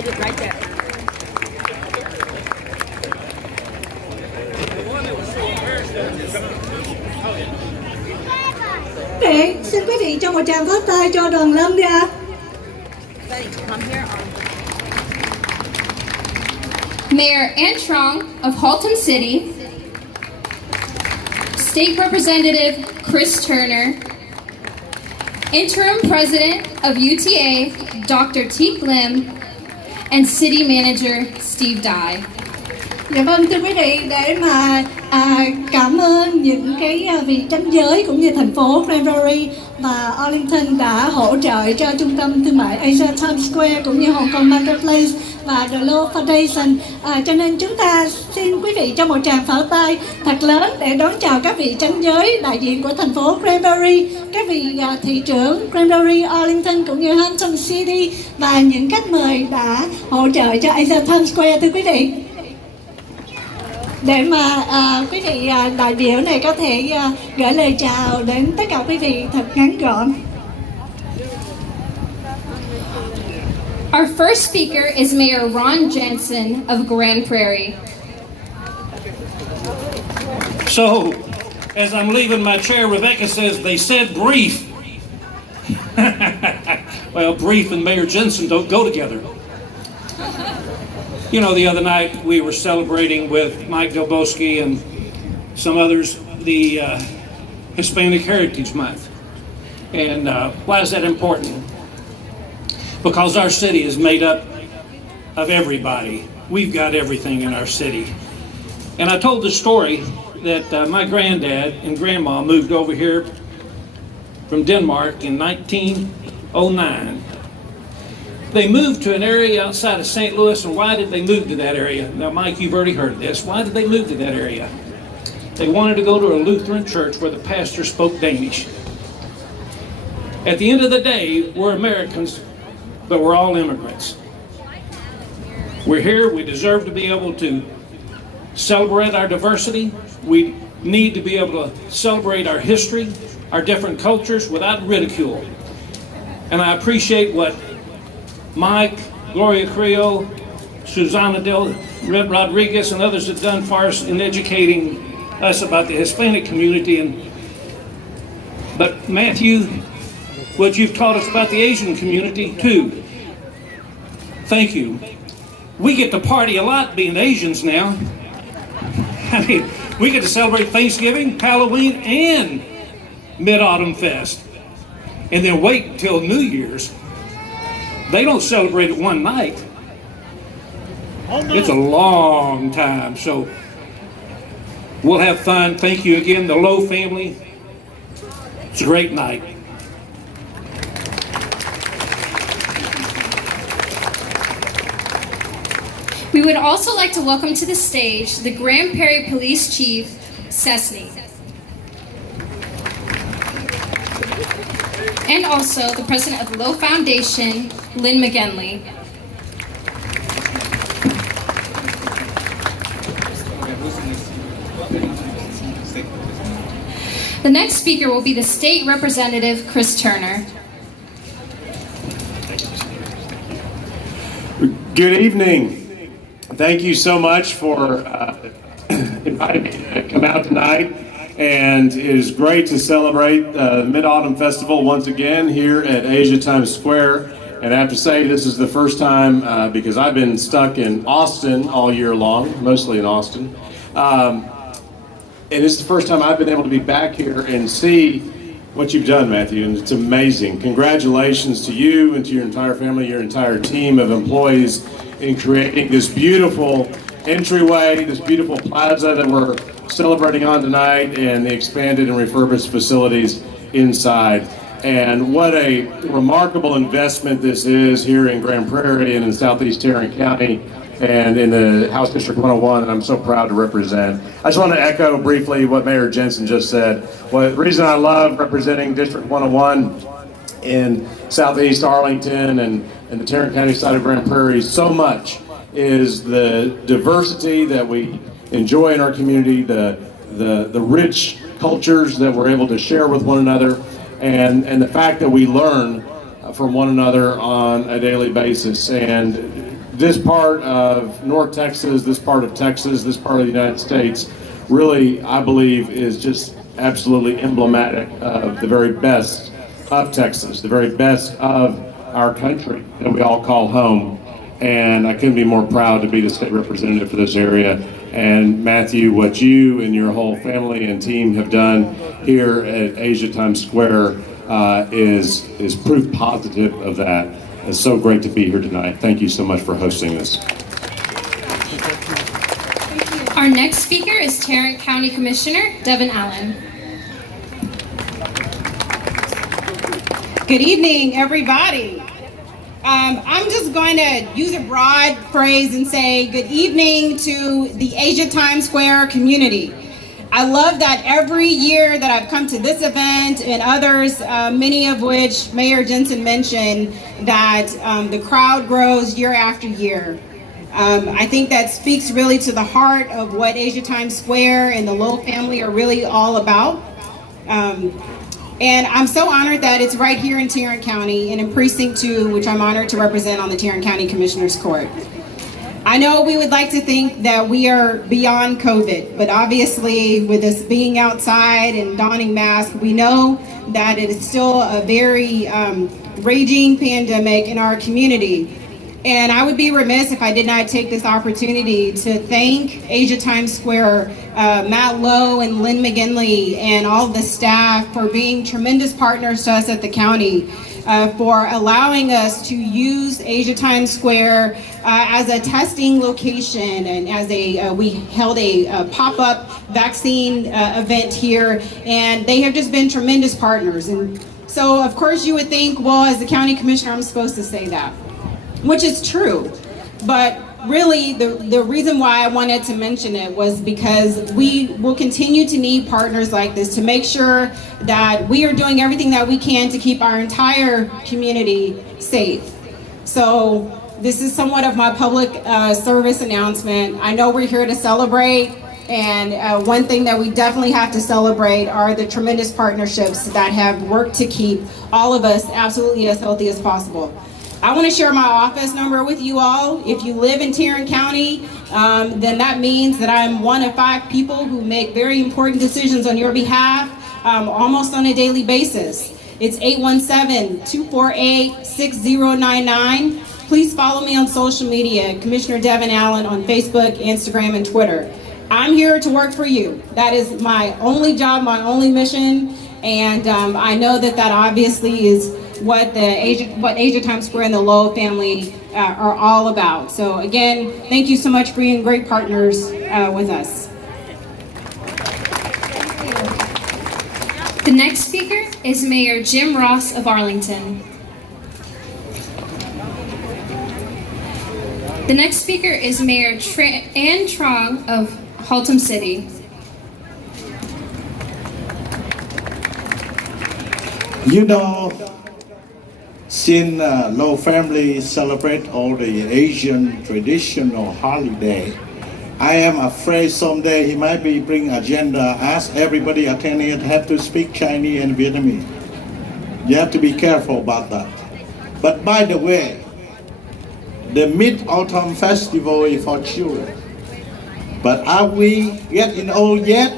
hold it right there. Để xin quý vị cho một tràng pháo tay cho đoàn Lâm đi ạ. Mayor Armstrong of Haltom City, State Representative Chris Turner, Interim President of UTA, Dr. Teak Lim, and City Manager Steve Dye. Dạ vâng, thưa quý vị, để mà cảm ơn những cái vị chánh giới cũng như thành phố Grand Prairie và Arlington đã hỗ trợ cho trung tâm thương mại Asia Times Square cũng như Hong Kong Marketplace và The Law Foundation. Cho nên chúng ta xin quý vị cho một tràng pháo tay thật lớn để đón chào các vị chánh giới đại diện của thành phố Grand Prairie, các vị thị trưởng Grand Prairie, Arlington cũng như Hampton City và những khách mời đã hỗ trợ cho Asia Times Square, thưa quý vị. Để mà quý vị đại biểu này có thể gửi lời chào đến tất cả quý vị thật ngắn gọn. Our first speaker is Mayor Ron Jensen of Grand Prairie. So, as I'm leaving my chair, Rebecca says, they said brief. Well, brief and Mayor Jensen don't go together. You know, the other night we were celebrating with Mike Delboski and some others the Hispanic Heritage Month. And why is that important? Because our city is made up of everybody. We've got everything in our city. And I told the story that my granddad and grandma moved over here from Denmark in 1909. They moved to an area outside of St. Louis, and why did they move to that area? Now, Mike, you've already heard of this. Why did they move to that area? They wanted to go to a Lutheran church where the pastor spoke Danish. At the end of the day, we're Americans, but we're all immigrants. We're here, we deserve to be able to celebrate our diversity. We need to be able to celebrate our history, our different cultures without ridicule. And I appreciate what Mike, Gloria Creo, Susana Del Rodriguez, and others have done for us in educating us about the Hispanic community. But Matthew, what you've taught us about the Asian community too. Thank you. We get to party a lot being Asians now. I mean, we get to celebrate Thanksgiving, Halloween, and Mid-Autumn Fest. And then wait until New Year's. They don't celebrate it one night. It's a long time, so we'll have fun. Thank you again, the Lowe family. It's a great night. We would also like to welcome to the stage the Grand Prairie Police Chief, Cessny. And also the president of the Lowe Foundation, Lynn McGinley. The next speaker will be the state representative, Chris Turner. Good evening. Thank you so much for inviting me to come out tonight. And it is great to celebrate the Mid-Autumn Festival once again here at Asia Times Square. And I have to say, this is the first time, because I've been stuck in Austin all year long, mostly in Austin. And it's the first time I've been able to be back here and see what you've done, Matthew, and it's amazing. Congratulations to you and to your entire family, your entire team of employees in creating this beautiful entryway, this beautiful plaza that we're celebrating on tonight, and the expanded and refurbished facilities inside. And what a remarkable investment this is here in Grand Prairie and in Southeast Tarrant County and in the House District 101, and I'm so proud to represent. I just want to echo briefly what Mayor Jensen just said. Well, the reason I love representing District 101 in Southeast Arlington and the Tarrant County side of Grand Prairie so much is the diversity that we enjoy in our community, the rich cultures that we're able to share with one another, and the fact that we learn from one another on a daily basis. And this part of North Texas, this part of Texas, this part of the United States, really, I believe, is just absolutely emblematic of the very best of Texas, the very best of our country that we all call home. And I couldn't be more proud to be the state representative for this area. And Matthew, what you and your whole family and team have done here at Asia Times Square is proof positive of that. It's so great to be here tonight. Thank you so much for hosting this. Our next speaker is Tarrant County Commissioner Devin Allen. Good evening, everybody. I'm just going to use a broad phrase and say good evening to the Asia Times Square community. I love that every year that I've come to this event and others, many of which Mayor Jensen mentioned, that the crowd grows year after year. I think that speaks really to the heart of what Asia Times Square and the Lowe family are really all about. And I'm so honored that it's right here in Tarrant County and in Precinct 2, which I'm honored to represent on the Tarrant County Commissioner's Court. I know we would like to think that we are beyond COVID, but obviously with us being outside and donning masks, we know that it is still a very raging pandemic in our community. And I would be remiss if I did not take this opportunity to thank Asia Times Square, Matt Lowe and Lynn McGinley and all the staff for being tremendous partners to us at the county, for allowing us to use Asia Times Square as a testing location, and as we held a pop-up vaccine event here, and they have just been tremendous partners. And so of course you would think, well, as the county commissioner, I'm supposed to say that, which is true, but really the reason why I wanted to mention it was because we will continue to need partners like this to make sure that we are doing everything that we can to keep our entire community safe. So this is somewhat of my public service announcement. I know we're here to celebrate, and one thing that we definitely have to celebrate are the tremendous partnerships that have worked to keep all of us absolutely as healthy as possible. I want to share my office number with you all. If you live in Tarrant County, then that means that I'm one of 5 people who make very important decisions on your behalf, almost on a daily basis. It's 817-248-6099. Please follow me on social media, Commissioner Devin Allen on Facebook, Instagram, and Twitter. I'm here to work for you. That is my only job, my only mission, and I know that that obviously is what Asia Times Square and the Lowe family are all about. So again, thank you so much for being great partners with us. The next speaker is Mayor Jim Ross of Arlington. The next speaker is Mayor Ann Trong of Haltom City. You know, since Lowe family celebrate all the Asian traditional holiday, I am afraid someday he might be bring agenda, ask everybody attending it have to speak Chinese and Vietnamese. You have to be careful about that. But by the way, the Mid-Autumn Festival is for children. But are we getting old yet?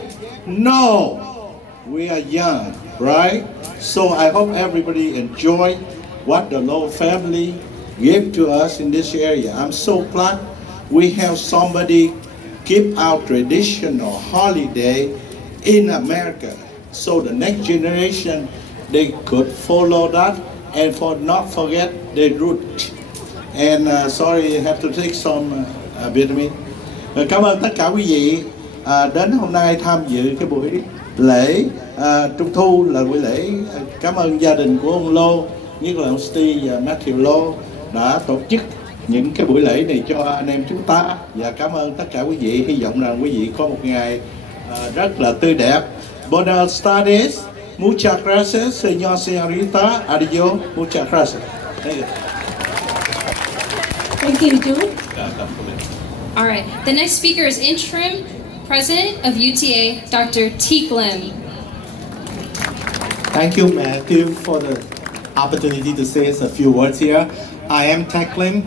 No, we are young, right? So I hope everybody enjoy what the Lowe family gave to us in this area. I'm so glad we have somebody keep our traditional holiday in America, so the next generation they could follow that and not forget their root. And sorry, I have to take some Vietnamese. Cảm ơn tất cả quý vị đến hôm nay tham dự cái buổi lễ Trung Thu, là buổi lễ cảm ơn gia đình của ông Lô, nhất là ông Steve và Matthew Lô đã tổ chức những cái buổi lễ này cho anh em chúng ta, và cảm ơn tất cả quý vị. Hy vọng rằng quý vị có một ngày rất là tươi đẹp. Buenas tardes, muchas gracias, señor, señorita, adiós, muchas gracias. Thank you, Julie. All right, the next speaker is Interim President of UTA, Dr. Teek Lim. Thank you, Matthew, for the opportunity to say a few words here. I am Teek Lim,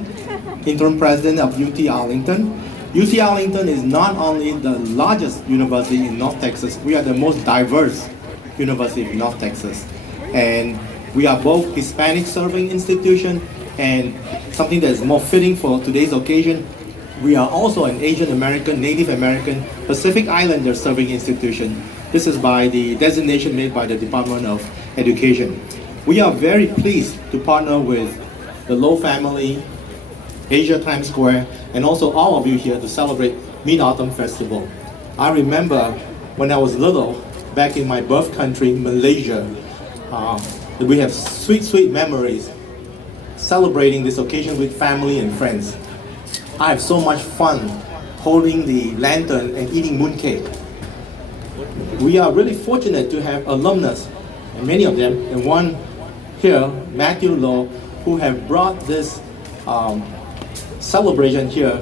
interim president of UT Arlington. UT Arlington is not only the largest university in North Texas, we are the most diverse university in North Texas. And we are both Hispanic serving institution, and something that is more fitting for today's occasion, we are also an Asian American, Native American, Pacific Islander serving institution. This is by the designation made by the Department of Education. We are very pleased to partner with the Low family, Asia Times Square, and also all of you here to celebrate Mid-Autumn Festival. I remember when I was little, back in my birth country, Malaysia, we have sweet, sweet memories celebrating this occasion with family and friends. I have so much fun holding the lantern and eating mooncake. We are really fortunate to have alumnus, and many of them, and one here, Matthew Lowe, who have brought this celebration here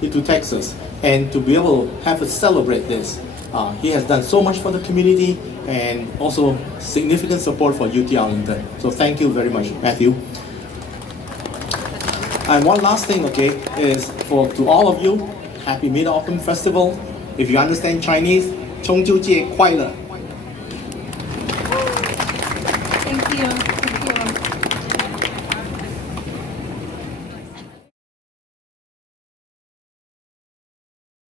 into Texas, and to be able to have us celebrate this. He has done so much for the community and also significant support for UT Arlington. So thank you very much, Matthew. And one last thing, okay, is to all of you, Happy Mid-Autumn Festival. If you understand Chinese, 中秋节快乐. Thank you.